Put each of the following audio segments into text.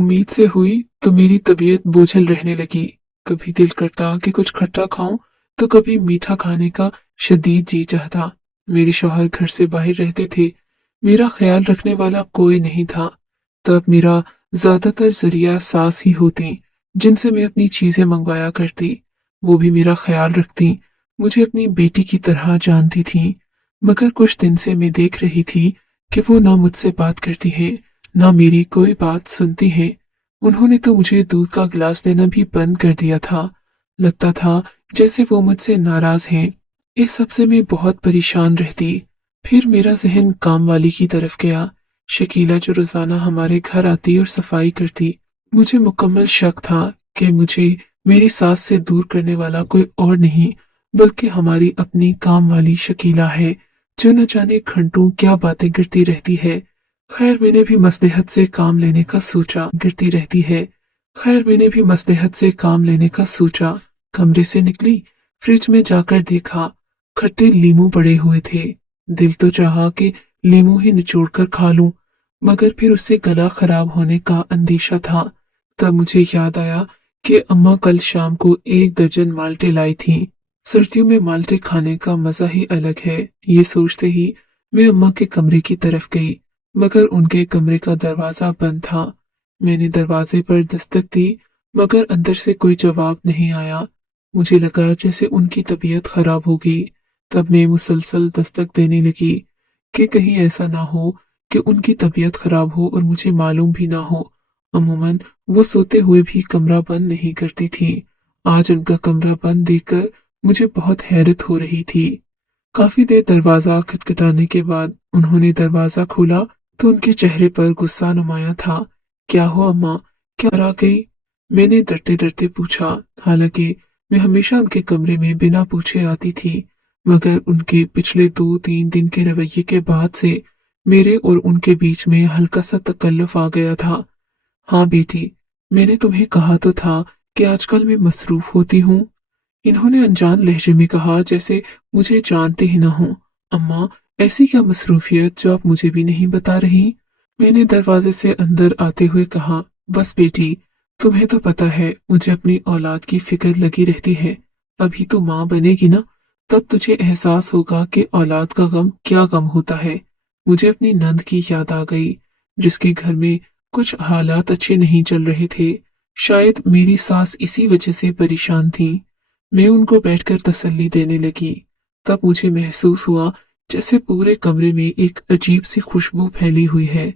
उम्मीद से हुई तो मेरी तबीयत बोझल रहने लगी। कभी दिल करता कि कुछ खट्टा खाऊं तो कभी मीठा खाने का शदीद जी चाहता। मेरे शौहर घर से बाहर रहते थे, मेरा ख्याल रखने वाला कोई नहीं था। तब मेरा ज्यादातर जरिया सास ही होती, जिनसे मैं अपनी चीजें मंगवाया करती। वो भी मेरा ख्याल रखती, मुझे अपनी बेटी की तरह जानती थी। मगर कुछ दिन से मैं देख रही थी कि वो ना मुझसे बात करती है, ना मेरी कोई बात सुनती है। उन्होंने तो मुझे दूध का गिलास देना भी बंद कर दिया था। लगता था जैसे वो मुझसे नाराज हैं। इस सब से मैं बहुत परेशान रहती। फिर मेरा जहन काम वाली की तरफ गया, शकीला जो रोजाना हमारे घर आती और सफाई करती। मुझे मुकम्मल शक था कि मुझे मेरी सास से दूर करने वाला कोई और नहीं बल्कि हमारी अपनी काम वाली शकीला है, जो न जाने घंटों क्या बातें करती रहती है। खैर मैंने भी मसलहत से काम लेने का सोचा, गिरती रहती है। खैर मैंने भी मसलहत से काम लेने का सोचा। कमरे से निकली, फ्रिज में जाकर देखा, खट्टे लीमू पड़े हुए थे। दिल तो चाहा कि लीमू ही निचोड़ कर खा लूं, मगर फिर उससे गला खराब होने का अंदेशा था। तब मुझे याद आया कि अम्मा कल शाम को 1 दर्जन माल्टे लाई थीं। सर्दियों में माल्टे खाने का मजा ही अलग है। ये सोचते ही मैं अम्मा के कमरे की तरफ गई, मगर उनके कमरे का दरवाजा बंद था। मैंने दरवाजे पर दस्तक दी, मगर अंदर से कोई जवाब नहीं आया। मुझे लगा जैसे उनकी तबीयत खराब होगी। तब मैं मुसलसल दस्तक देने लगी कि कहीं ऐसा ना हो कि उनकी तबीयत खराब हो और मुझे मालूम भी ना हो। अमूमन वो सोते हुए भी कमरा बंद नहीं करती थी। आज उनका कमरा बंद देखकर मुझे बहुत हैरत हो रही थी। काफी देर दरवाजा खटखटाने के बाद उन्होंने दरवाजा खोला तो उनके चेहरे पर गुस्सा नुमाया था। क्या हुआ अम्मा, क्या आ गई? मैंने डरते डरते पूछा। हालांकि मैं हमेशा उनके कमरे में बिना पूछे आती थी, मगर उनके पिछले 2-3 दिन के रवैये के बाद से मेरे और उनके बीच में हल्का सा तकल्लुफ आ गया था। हाँ बेटी, मैंने तुम्हें कहा तो था कि आजकल मैं मसरूफ होती हूँ। इन्होंने अनजान लहजे में कहा, जैसे मुझे जानते ही न हो। अम्मा, ऐसी क्या मसरूफियत जो आप मुझे भी नहीं बता रही? मैंने दरवाजे से अंदर आते हुए कहा। बस बेटी, तुम्हें तो पता है मुझे अपनी औलाद की फिक्र लगी रहती है। अभी तो माँ बनेगी ना, तब तुझे एहसास होगा कि औलाद का गम क्या गम होता है। मुझे अपनी नंद की याद आ गई, जिसके घर में कुछ हालात अच्छे नहीं चल रहे थे। शायद मेरी सास इसी वजह से परेशान थी। मैं उनको बैठकर तसल्ली देने लगी। तब मुझे महसूस हुआ जैसे पूरे कमरे में एक अजीब सी खुशबू फैली हुई है।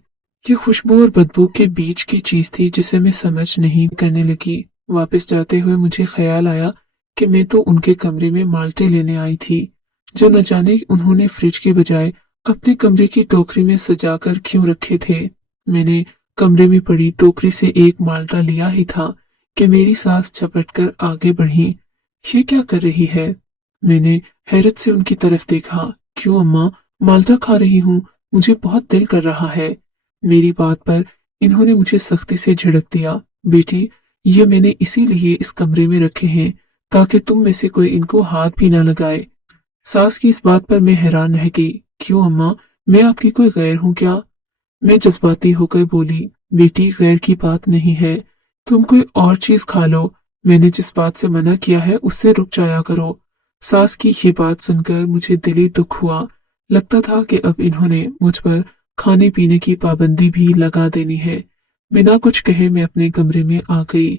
ये खुशबू और बदबू के बीच की चीज थी जिसे मैं समझ नहीं करने लगी। वापस जाते हुए मुझे ख्याल आया कि मैं तो उनके कमरे में माल्टे लेने आई थी, जो न जाने उन्होंने फ्रिज के बजाय अपने कमरे की टोकरी में सजाकर क्यों रखे थे। मैंने कमरे में पड़ी टोकरी से एक माल्टा लिया ही था कि मेरी सास झपट कर आगे बढ़ी। ये क्या कर रही है? मैंने हैरत से उनकी तरफ देखा। क्यों अम्मा, माल्टा खा रही हूँ, मुझे बहुत दिल कर रहा है। मेरी बात पर इन्होंने मुझे सख्ती से झिड़क दिया। बेटी, ये मैंने इसीलिए इस कमरे में रखे हैं ताकि तुम में से कोई इनको हाथ भी ना लगाए। सास की इस बात पर मैं हैरान रह गई। क्यों अम्मा, मैं आपकी कोई गैर हूँ क्या? मैं जज्बाती होकर बोली। बेटी, गैर की बात नहीं है, तुम कोई और चीज खा लो। मैंने जिस बात से मना किया है उससे रुक जाया करो। सास की ये बात सुनकर मुझे दिली दुख हुआ। लगता था कि अब इन्होंने मुझ पर खाने पीने की पाबंदी भी लगा देनी है। बिना कुछ कहे मैं अपने कमरे में आ गई,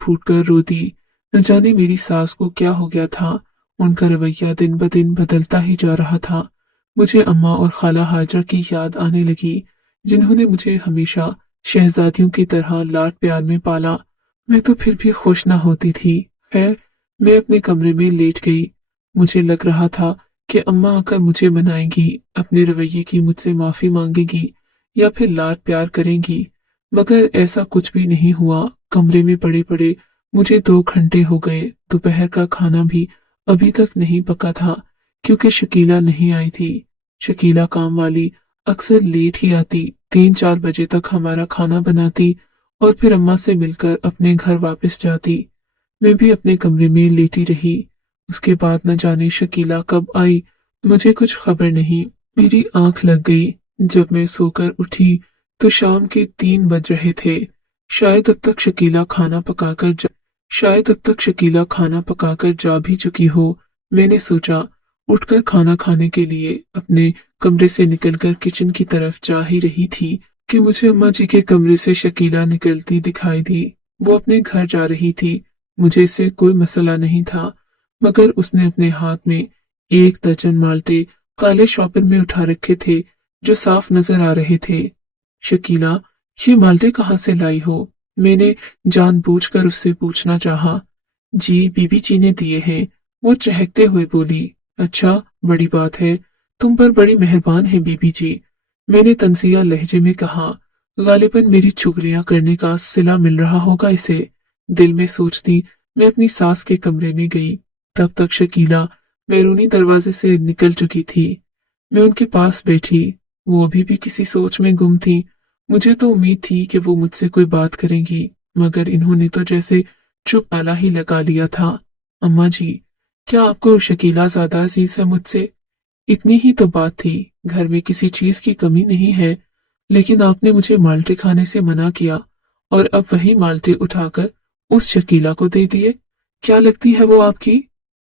फूटकर रो दी। न जाने मेरी सास को क्या हो गया था। उनका रवैया दिन ब दिन बदलता ही जा रहा था। मुझे अम्मा और खाला हाजरा की याद आने लगी, जिन्होंने मुझे हमेशा शहजादियों की तरह लाड प्यार में पाला। मैं तो फिर भी खुश न होती थी। खैर, मैं अपने कमरे में लेट गई। मुझे लग रहा था कि अम्मा आकर मुझे मनाएंगी, अपने रवैये की मुझसे माफी मांगेगी या फिर लाड प्यार करेंगी, मगर ऐसा कुछ भी नहीं हुआ। कमरे में पड़े पड़े मुझे 2 घंटे हो गए। दोपहर का खाना भी अभी तक नहीं पका था, क्योंकि शकीला नहीं आई थी। शकीला काम वाली अक्सर लेट ही आती, 3-4 बजे तक हमारा खाना बनाती और फिर अम्मा से मिलकर अपने घर वापस जाती। मैं भी अपने कमरे में लेटी रही। उसके बाद न जाने शकीला कब आई, मुझे कुछ खबर नहीं। मेरी आंख लग गई। जब मैं सोकर उठी तो शाम के 3 बज रहे थे। शायद अब तक शकीला खाना पकाकर जा, शायद अब तक शकीला खाना पकाकर जा भी चुकी हो। मैंने सोचा। उठकर खाना खाने के लिए अपने कमरे से निकलकर किचन की तरफ जा ही रही थी कि मुझे अम्मा जी के कमरे से शकीला निकलती दिखाई दी। वो अपने घर जा रही थी। मुझे इससे कोई मसला नहीं था, मगर उसने अपने हाथ में एक दर्जन माल्टे काले शॉपर में उठा रखे थे, जो साफ नजर आ रहे थे। शकीला, ये माल्टे कहाँ से लाई हो? मैंने जानबूझकर उससे पूछना चाहा। जी, बीबी जी ने दिए हैं, वो चहकते हुए बोली। अच्छा, बड़ी बात है। तुम पर बड़ी मेहरबान है बीबी जी, मैंने तंजिया लहजे में कहा। गालिबन मेरी चुगलियां करने का सिला मिल रहा होगा इसे। दिल में सोचती मैं अपनी सास के कमरे में गई। तब तक शकीला बैरूनी दरवाजे से निकल चुकी थी। मैं उनके पास बैठी। वो अभी भी किसी सोच में गुम थी। मुझे तो उम्मीद थी कि वो मुझसे कोई बात करेंगी, मगर इन्होंने तो जैसे चुप ताला ही लगा लिया था। अम्मा जी, क्या आपको शकीला ज्यादा अजीज है मुझसे? इतनी ही तो बात थी, घर में किसी चीज की कमी नहीं है, लेकिन आपने मुझे माल्टे खाने से मना किया और अब वही माल्टे उठाकर उस शकीला को दे दिए। क्या लगती है वो आपकी?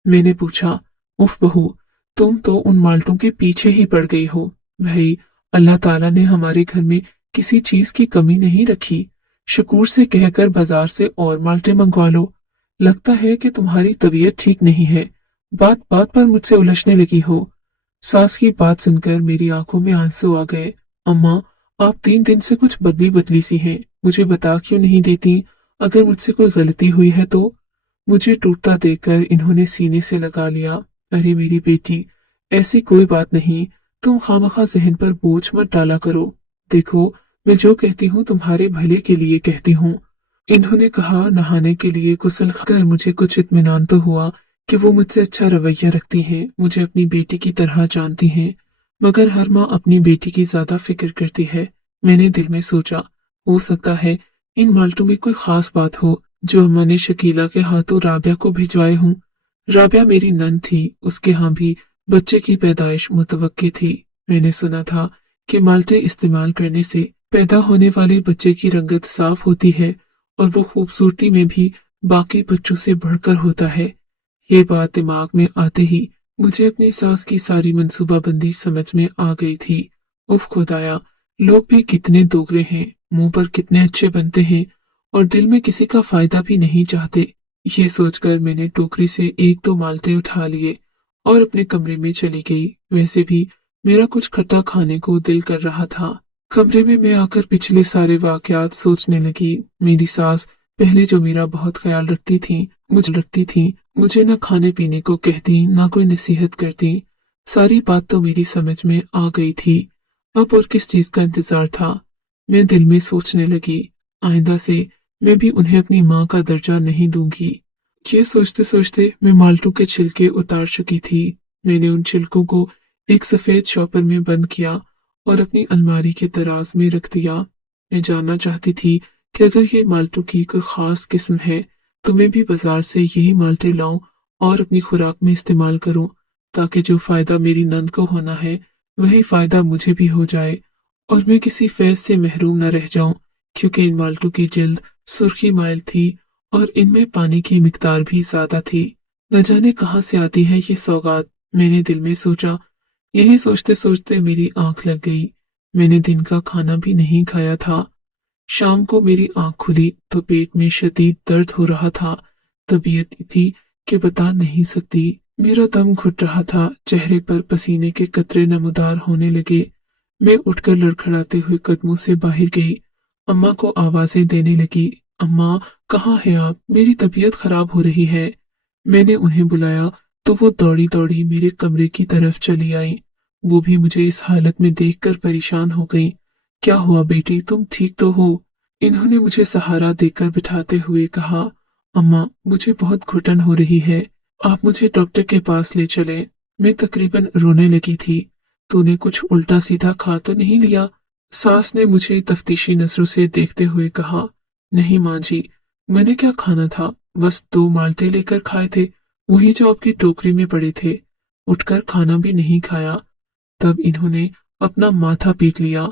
मैंने पूछा। उफ बहू, तुम तो उन माल्टों के पीछे ही पड़ गई हो। भाई, अल्लाह ताला ने हमारे घर में किसी चीज की कमी नहीं रखी। शकूर से कहकर बाजार से और माल्टे मंगवा लो। लगता है कि तुम्हारी तबीयत ठीक नहीं है। बात बात पर मुझसे उलझने लगी हो। सास की बात सुनकर मेरी आंखों में आंसू आ गए। अम्मा, आप 3 दिन से कुछ बदली बदली सी हैं, मुझे बता क्यों नहीं देती? अगर मुझसे कोई गलती हुई है तो? मुझे टूटता देखकर इन्होंने सीने से लगा लिया। अरे मेरी बेटी, ऐसी कोई बात नहीं, तुम खामखा जहन पर बोझ मत डाला करो। देखो, मैं जो कहती हूँ तुम्हारे भले के लिए कहती हूँ। इन्होंने कहा। नहाने के लिए गुस्ल कर मुझे कुछ इत्मीनान तो हुआ कि वो मुझसे अच्छा रवैया रखती हैं, मुझे अपनी बेटी की तरह जानती हैं। मगर हर माँ अपनी बेटी की ज्यादा फिक्र करती है। मैंने दिल में सोचा, हो सकता है इन माल्टों में कोई खास बात हो जो अम्मा ने शकीला के हाथों राबिया को भिजवाए हों। राबिया मेरी नंद थी, उसके यहाँ भी बच्चे की पैदाइश मुतवक्के थी। मैंने सुना था कि माल्टे इस्तेमाल करने से पैदा होने वाले बच्चे की रंगत साफ होती है और वो खूबसूरती में भी बाकी बच्चों से बढ़कर होता है। ये बात दिमाग में आते ही मुझे अपनी सास की सारी मंसूबाबंदी समझ में आ गई थी। उफ खुदाया, लोग भी कितने दोगले हैं, मुंह पर कितने अच्छे बनते हैं और दिल में किसी का फायदा भी नहीं चाहते। ये सोचकर मैंने टोकरी से 1-2 माल्टे उठा लिए और अपने कमरे में चली गई। वैसे भी मेरा कुछ खट्टा खाने को दिल कर रहा था। कमरे में मैं आकर पिछले सारे वाकयात सोचने लगी। मेरी सास पहले जो मेरा बहुत ख्याल रखती थी, मुझे न खाने पीने को कहती, ना कोई नसीहत करती। सारी बात तो मेरी समझ में आ गई थी। अब और किस चीज का इंतजार था? मैं दिल में सोचने लगी, आइंदा से मैं भी उन्हें अपनी माँ का दर्जा नहीं दूंगी। ये सोचते सोचते मैं माल्टों के छिलके उतार चुकी थी। मैंने उन छिलकों को एक सफेद शॉपर में बंद किया और अपनी अलमारी के दराज में रख दिया। मैं जानना चाहती थी कि अगर ये माल्टों की कोई खास किस्म है तो मैं भी बाजार से यही माल्टे लाऊं और अपनी खुराक में इस्तेमाल करूं, ताकि जो फायदा मेरी नंद को होना है वही फायदा मुझे भी हो जाए और मैं किसी फैज से महरूम न रह जाऊं, क्योंकि इन माल्टों की जिल्द सुर्खी माइल थी और इनमें पानी की मिकदार भी ज्यादा थी। न जाने कहाँ से आती है ये सौगात, मैंने दिल में सोचा। यही सोचते सोचते मेरी आंख लग गई। मैंने दिन का खाना भी नहीं खाया था। शाम को मेरी आंख खुली तो पेट में शदीद दर्द हो रहा था। तबीयत थी कि बता नहीं सकती। मेरा दम घुट रहा था, चेहरे पर पसीने के कतरे नमूदार होने लगे। मैं उठकर लड़खड़ाते हुए कदमों से बाहर गई। अम्मा को आवाजें देने लगी। अम्मा, कहाँ है आप? मेरी तबीयत खराब हो रही है। मैंने उन्हें बुलाया तो वो दौड़ी दौड़ी मेरे कमरे की तरफ चली आई। वो भी मुझे इस हालत में देखकर परेशान हो गई। क्या हुआ बेटी, तुम ठीक तो हो? इन्होंने मुझे सहारा देकर बिठाते हुए कहा। अम्मा, मुझे बहुत घुटन हो रही है, आप मुझे डॉक्टर के पास ले चलें। मैं तकरीबन रोने लगी थी। तूने कुछ उल्टा सीधा खा तो नहीं लिया? सास ने मुझे तफ्तीशी नजरों से देखते हुए कहा। नहीं माँ जी, मैंने क्या खाना था, बस 2 माल्टे लेकर खाए थे, वही जो आपकी टोकरी में पड़े थे। उठकर खाना भी नहीं खाया। तब इन्होंने अपना माथा पीट लिया।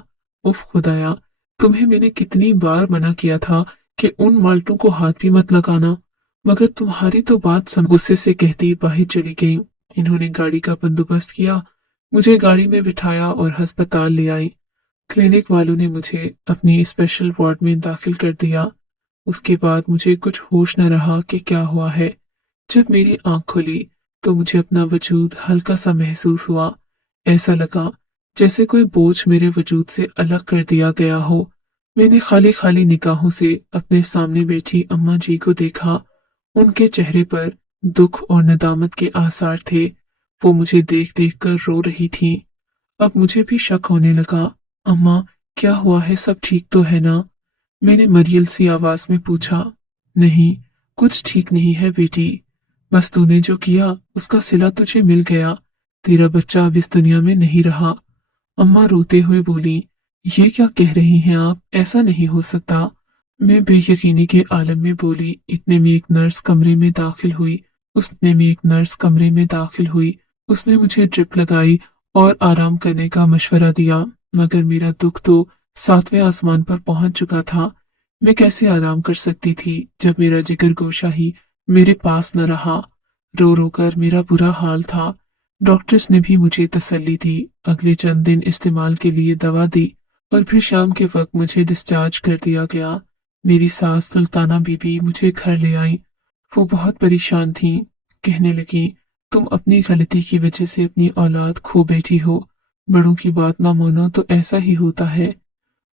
उफ खुदाया, तुम्हें मैंने कितनी बार मना किया था कि उन माल्टों को हाथ भी मत लगाना, मगर तुम्हारी तो बात गुस्से से कहती बाहर चली गई। इन्होंने गाड़ी का बंदोबस्त किया, मुझे गाड़ी में बिठाया और अस्पताल ले आई। क्लिनिक वालों ने मुझे अपनी स्पेशल वार्ड में दाखिल कर दिया। उसके बाद मुझे कुछ होश न रहा कि क्या हुआ है। जब मेरी आंख खुली तो मुझे अपना वजूद हल्का सा महसूस हुआ। ऐसा लगा जैसे कोई बोझ मेरे वजूद से अलग कर दिया गया हो। मैंने खाली खाली निगाहों से अपने सामने बैठी अम्मा जी को देखा। उनके चेहरे पर दुख और नदामत के आसार थे। वो मुझे देख देख कर रो रही थी। अब मुझे भी शक होने लगा। अम्मा, क्या हुआ है? सब ठीक तो है ना? मैंने मरियल सी आवाज में पूछा। नहीं, कुछ ठीक नहीं है बेटी। बस तूने जो किया उसका सिला तुझे मिल गया। तेरा बच्चा अब इस दुनिया में नहीं रहा। अम्मा रोते हुए बोली, ये क्या कह रही हैं आप? ऐसा नहीं हो सकता। मैं बेयकीनी के आलम में बोली। इतने में एक नर्स कमरे में दाखिल हुई। उसने मुझे ड्रिप लगाई और आराम करने का मशवरा दिया, मगर मेरा दुख तो 7वें आसमान पर पहुंच चुका था। मैं कैसे आराम कर सकती थी जब मेरा जिगर गोशा ही मेरे पास न रहा। रो रो कर मेरा बुरा हाल था। डॉक्टर्स ने भी मुझे तसल्ली दी। अगले चंद दिन इस्तेमाल के लिए दवा दी और फिर शाम के वक्त मुझे डिस्चार्ज कर दिया गया। मेरी सास सुल्ताना बीबी मुझे घर ले आई। वो बहुत परेशान थी। कहने लगी, तुम अपनी गलती की वजह से अपनी औलाद खो बैठी हो। बड़ों की बात ना मानो तो ऐसा ही होता है।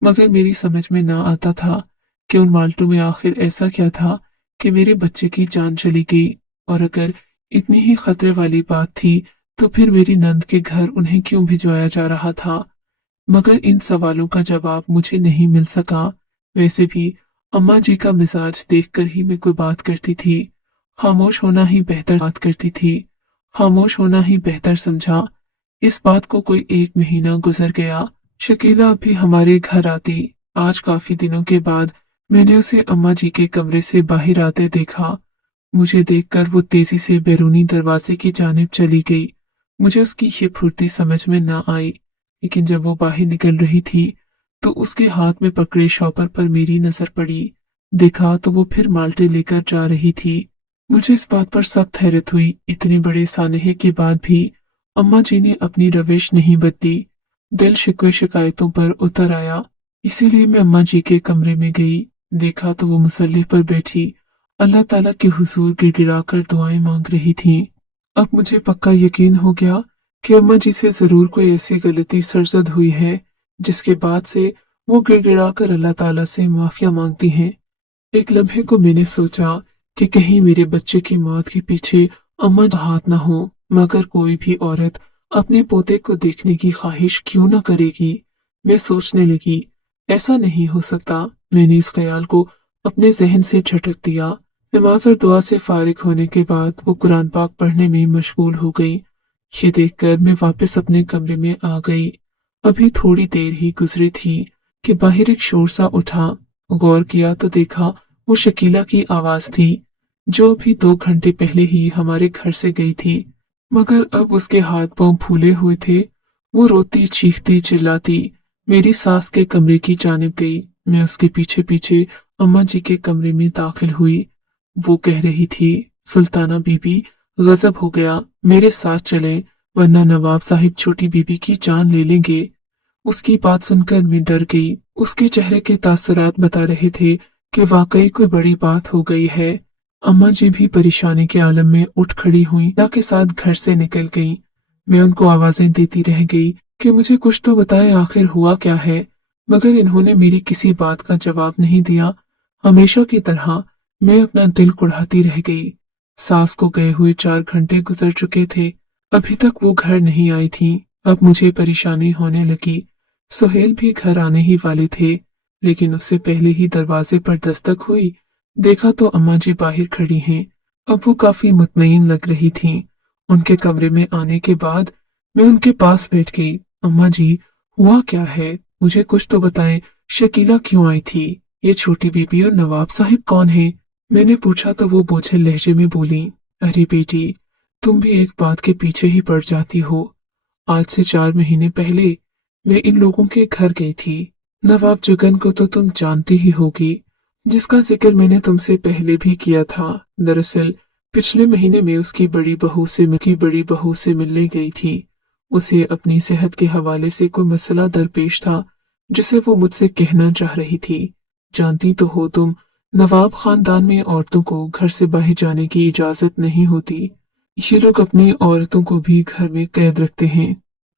मगर मेरी समझ में ना आता था कि उन माल्टों में आखिर ऐसा क्या था कि मेरे बच्चे की जान चली गई। और अगर इतनी ही खतरे वाली बात थी तो फिर मेरी नंद के घर उन्हें क्यों भिजवाया जा रहा था? मगर इन सवालों का जवाब मुझे नहीं मिल सका। वैसे भी अम्मा जी का मिजाज देखकर ही मैं कोई बात करती थी। खामोश होना ही बेहतर समझा। इस बात को कोई 1 महीना गुजर गया। शकीला अब भी हमारे घर आती। आज काफी दिनों के बाद मैंने उसे अम्मा जी के कमरे से बाहर आते देखा। मुझे देखकर वो तेजी से बैरूनी दरवाजे की जानिब चली गई। मुझे उसकी ये फुर्ती समझ में न आई, लेकिन जब वो बाहर निकल रही थी तो उसके हाथ में पकड़े शॉपर पर मेरी नजर पड़ी। देखा तो वो फिर माल्टे लेकर जा रही थी। मुझे इस बात पर सख्त हैरत हुई। इतने बड़े सानहे के बाद भी अम्मा जी ने अपनी रविश नहीं बदली। दिल शिकवे शिकायतों पर उतर आया। इसीलिए मैं अम्मा जी के कमरे में गई। देखा तो वो मुसल्ले पर बैठी अल्लाह ताला के हुजूर गिड़गिड़ाकर दुआएं मांग रही थीं। अब मुझे पक्का यकीन हो गया कि अम्मा जी से जरूर कोई ऐसी गलती सरजद हुई है जिसके बाद से वो गिड़गिड़ाकर अल्लाह ताला से माफिया मांगती हैं। एक लम्हे को मैंने सोचा कि कहीं मेरे बच्चे की मौत के पीछे अम्मा का हाथ न हो। मगर कोई भी औरत अपने पोते को देखने की ख्वाहिश क्यों न करेगी? मैं सोचने लगी, ऐसा नहीं हो सकता। मैंने इस ख्याल को अपने जहन से झटक दिया। नमाज और दुआ से फारिग होने के बाद वो कुरान पाक पढ़ने में मशगूल हो गई। ये देखकर मैं वापस अपने कमरे में आ गई। अभी थोड़ी देर ही गुजरी थी कि बाहर एक शोर सा उठा। गौर किया तो देखा वो शकीला की आवाज थी, जो अभी 2 घंटे पहले ही हमारे घर से गई थी। मगर अब उसके हाथ पांव फूले हुए थे। वो रोती चीखती चिल्लाती मेरी सास के कमरे की जानिब गई। मैं उसके पीछे पीछे अम्मा जी के कमरे में दाखिल हुई। वो कह रही थी, सुल्ताना बीबी, गजब हो गया, मेरे साथ चलें वरना नवाब साहिब छोटी बीबी की जान ले लेंगे। उसकी बात सुनकर मैं डर गई। उसके चेहरे के तासुरात बता रहे थे कि वाकई कोई बड़ी बात हो गई है। अम्मा जी भी परेशानी के आलम में उठ खड़ी हुई के साथ घर से निकल गईं। मैं उनको आवाजें देती रह गई कि मुझे कुछ तो बताए, आखिर हुआ क्या है? मगर इन्होंने मेरी किसी बात का जवाब नहीं दिया। हमेशा की तरह मैं अपना दिल कुढ़ाती रह गई। सास को गए हुए 4 घंटे गुजर चुके थे। अभी तक वो घर नहीं आई थी। अब मुझे परेशानी होने लगी। सुहेल भी घर आने ही वाले थे, लेकिन उससे पहले ही दरवाजे पर दस्तक हुई। देखा तो अम्मा जी बाहर खड़ी हैं। अब वो काफी मुतमईन लग रही थीं। उनके कमरे में आने के बाद मैं उनके पास बैठ गई। अम्मा जी, हुआ क्या है? मुझे कुछ तो बताएं। शकीला क्यों आई थी? ये छोटी बीबी और नवाब साहिब कौन है? मैंने पूछा तो वो बोझिल लहजे में बोली, अरे बेटी, तुम भी एक बात के पीछे ही पड़ जाती हो। आज से 4 महीने पहले मैं इन लोगों के घर गई थी। नवाब जुगन को तो तुम जानती ही होगी। जिसका जिक्र मैंने तुमसे पहले भी किया था। दरअसल पिछले महीने में उसकी बड़ी बहू से मिलने गई थी। उसे अपनी सेहत के हवाले से कोई मसला दरपेश था जिसे वो मुझसे कहना चाह रही थी। जानती तो हो तुम, नवाब खानदान में औरतों को घर से बाहर जाने की इजाजत नहीं होती। ये लोग अपनी औरतों को भी घर में कैद रखते हैं।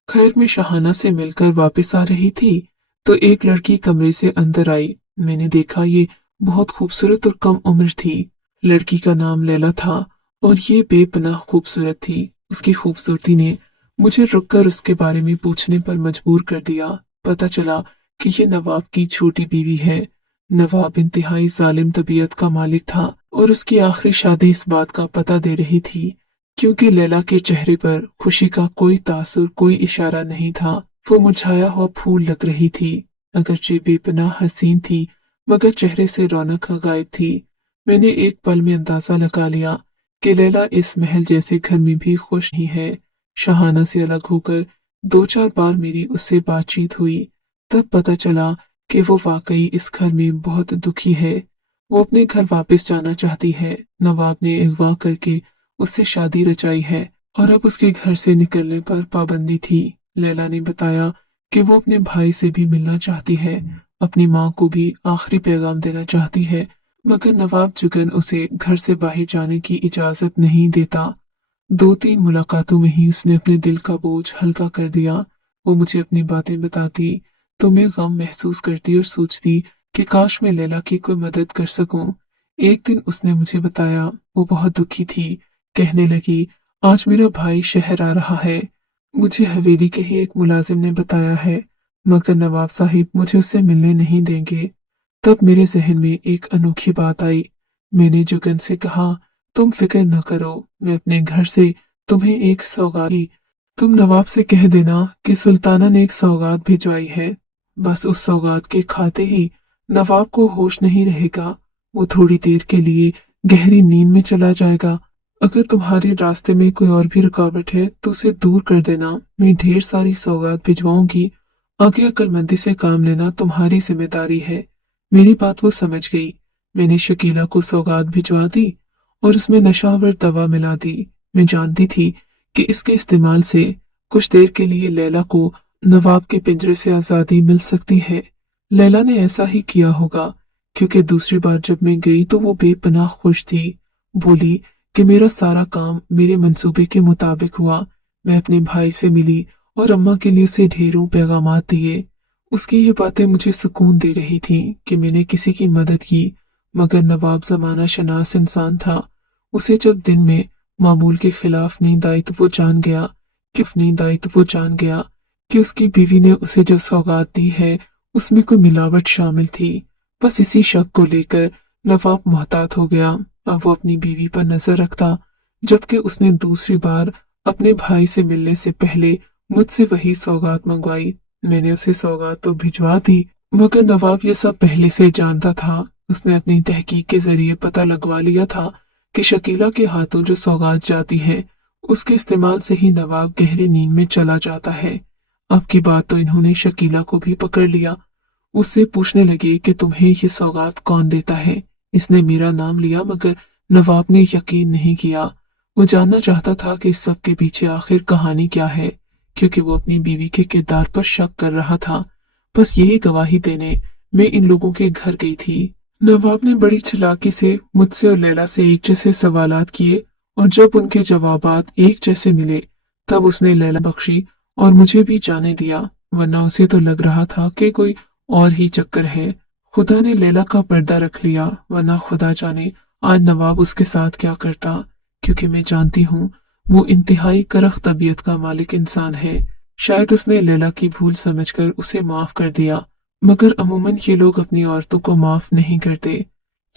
खैर, मैं शहाना से मिलकर वापस आ रही थी तो एक लड़की कमरे से अंदर आई। मैंने देखा ये बहुत खूबसूरत और कम उम्र थी। लड़की का नाम लैला था और ये बेपनाह खूबसूरत थी। उसकी खूबसूरती ने मुझे रुककर उसके बारे में पूछने पर मजबूर कर दिया। पता चला कि ये नवाब की छोटी बीवी है। नवाब इंतहाई जालिम तबीयत का मालिक था और उसकी आखिरी शादी इस बात का पता दे रही थी, क्योंकि लैला के चेहरे पर खुशी का कोई तासुर, कोई इशारा नहीं था। वो मुरझाया हुआ फूल लग रही थी। अगरचे बेपनाह हसीन थी, मगर चेहरे से रौनक गायब थी। मैंने एक पल में अंदाजा लगा लिया कि लैला इस महल जैसे घर में भी खुश नहीं है। शहाना से अलग होकर 2-4 बार मेरी उससे बातचीत हुई। तब पता चला कि वो वाकई इस घर में बहुत दुखी है। वो अपने घर वापस जाना चाहती है। नवाब ने अगवा करके उससे शादी रचाई है और अब उसके घर से निकलने पर पाबंदी थी। लैला ने बताया कि वो अपने भाई से भी मिलना चाहती है, अपनी माँ को भी आखिरी पैगाम देना चाहती है, मगर नवाब जुगन उसे घर से बाहर जाने की इजाजत नहीं देता। 2-3 मुलाकातों में ही उसने अपने दिल का बोझ हल्का कर दिया। वो मुझे अपनी बातें बताती तो मैं गम महसूस करती और सोचती कि काश मैं लैला की कोई मदद कर सकूं। एक दिन उसने मुझे बताया वो बहुत दुखी थी। कहने लगी, आज मेरा भाई शहर आ रहा है। मुझे हवेली के ही एक मुलाजिम ने बताया है, मगर नवाब साहिब मुझे उससे मिलने नहीं देंगे। तब मेरे जहन में एक अनोखी बात आई। मैंने जुगन से कहा, तुम फिक्र न करो, मैं अपने घर से तुम्हें एक सौगात दी। तुम नवाब से कह देना कि सुल्ताना ने एक सौगात भिजवाई है। बस उस सौगात के खाते ही नवाब को होश नहीं रहेगा। वो थोड़ी देर के लिए गहरी नींद में चला जाएगा। अगर तुम्हारे रास्ते में कोई और भी रुकावट है तो उसे दूर कर देना। मैं ढेर सारी सौगात भिजवाऊंगी। आगे अक्लमंदी से काम लेना तुम्हारी जिम्मेदारी है। मेरी बात वो समझ गई। मैंने शकीला को सौगात भिजवा दी और उसमें नशावर दवा मिला दी। मैं जानती थी कि इसके इस्तेमाल से कुछ देर के लिए लैला को नवाब के पिंजरे से आजादी मिल सकती है। लैला ने ऐसा ही किया होगा, क्योंकि दूसरी बार जब मैं गई तो वो बेपनाह खुश थी। बोली कि मेरा सारा काम मेरे मंसूबे के मुताबिक हुआ। मैं अपने भाई से मिली और अम्मा के लिए उसे ढेरों पैगामात दिए। उसकी ये बातें मुझे सुकून दे रही थीं कि मैंने किसी की मदद की। मगर नवाब जमाना शनास इंसान था। उसे जब दिन में मामूल के खिलाफ नींद आई तो वो जान गया कि उसकी बीवी ने उसे जो सौगात दी है उसमें कोई मिलावट शामिल थी। बस इसी शक को लेकर नवाब मोहतात हो गया। अब वो अपनी बीवी पर नजर रखता, जबकि उसने दूसरी बार अपने भाई से मिलने से पहले मुझसे वही सौगात मंगवाई। मैंने उसे सौगात तो भिजवा दी, मगर नवाब ये सब पहले से जानता था। उसने अपनी तहकीक के जरिए पता लगवा लिया था कि शकीला के हाथों जो सौगात जाती है उसके इस्तेमाल से ही नवाब गहरी नींद में चला जाता है। अब की बात तो इन्होंने शकीला को भी पकड़ लिया। उससे पूछने लगे कि तुम्हें ये सौगात कौन देता है। इसने मेरा नाम लिया, मगर नवाब ने यकीन नहीं किया। वो जानना चाहता था कि इस सब के पीछे आखिर कहानी क्या है, क्योंकि वो अपनी बीवी के किरदार पर शक कर रहा था। बस यही गवाही देने मैं इन लोगों के घर गई थी। नवाब ने बड़ी चालाकी से मुझसे और लैला से एक जैसे सवालात किए और जब उनके जवाबात एक जैसे मिले तब उसने लैला बख्शी और मुझे भी जाने दिया, वरना उसे तो लग रहा था कि कोई और ही चक्कर है। खुदा ने लैला का पर्दा रख लिया, वरना खुदा जाने आज नवाब उसके साथ क्या करता, क्योंकि मैं जानती हूँ वो इंतहाई करख तबीयत का मालिक इंसान है। शायद उसने लैला की भूल समझकर उसे माफ कर दिया, मगर अमूमन ये लोग अपनी औरतों को माफ नहीं करते।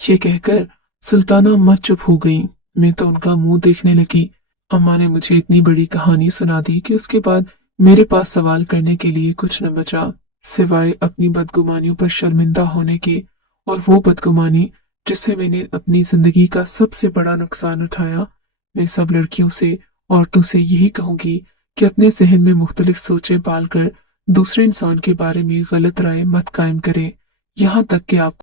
ये कहकर सुल्ताना अम्मा चुप हो गई। मैं तो उनका मुंह देखने लगी। अम्मा ने मुझे इतनी बड़ी कहानी सुना दी कि उसके बाद मेरे पास सवाल करने के लिए कुछ न बचा, सिवाय अपनी बदगुमानियों पर शर्मिंदा होने के। और वो बदगुमानी जिससे मैंने अपनी जिंदगी का सबसे बड़ा नुकसान उठाया। मैं सब लड़कियों से, औरतों से यही कहूंगी कि अपने जहन में मुख्तलिफ सोचें पालकर दूसरे इंसान के बारे में गलत राय मत कायम करें, यहाँ तक कि आप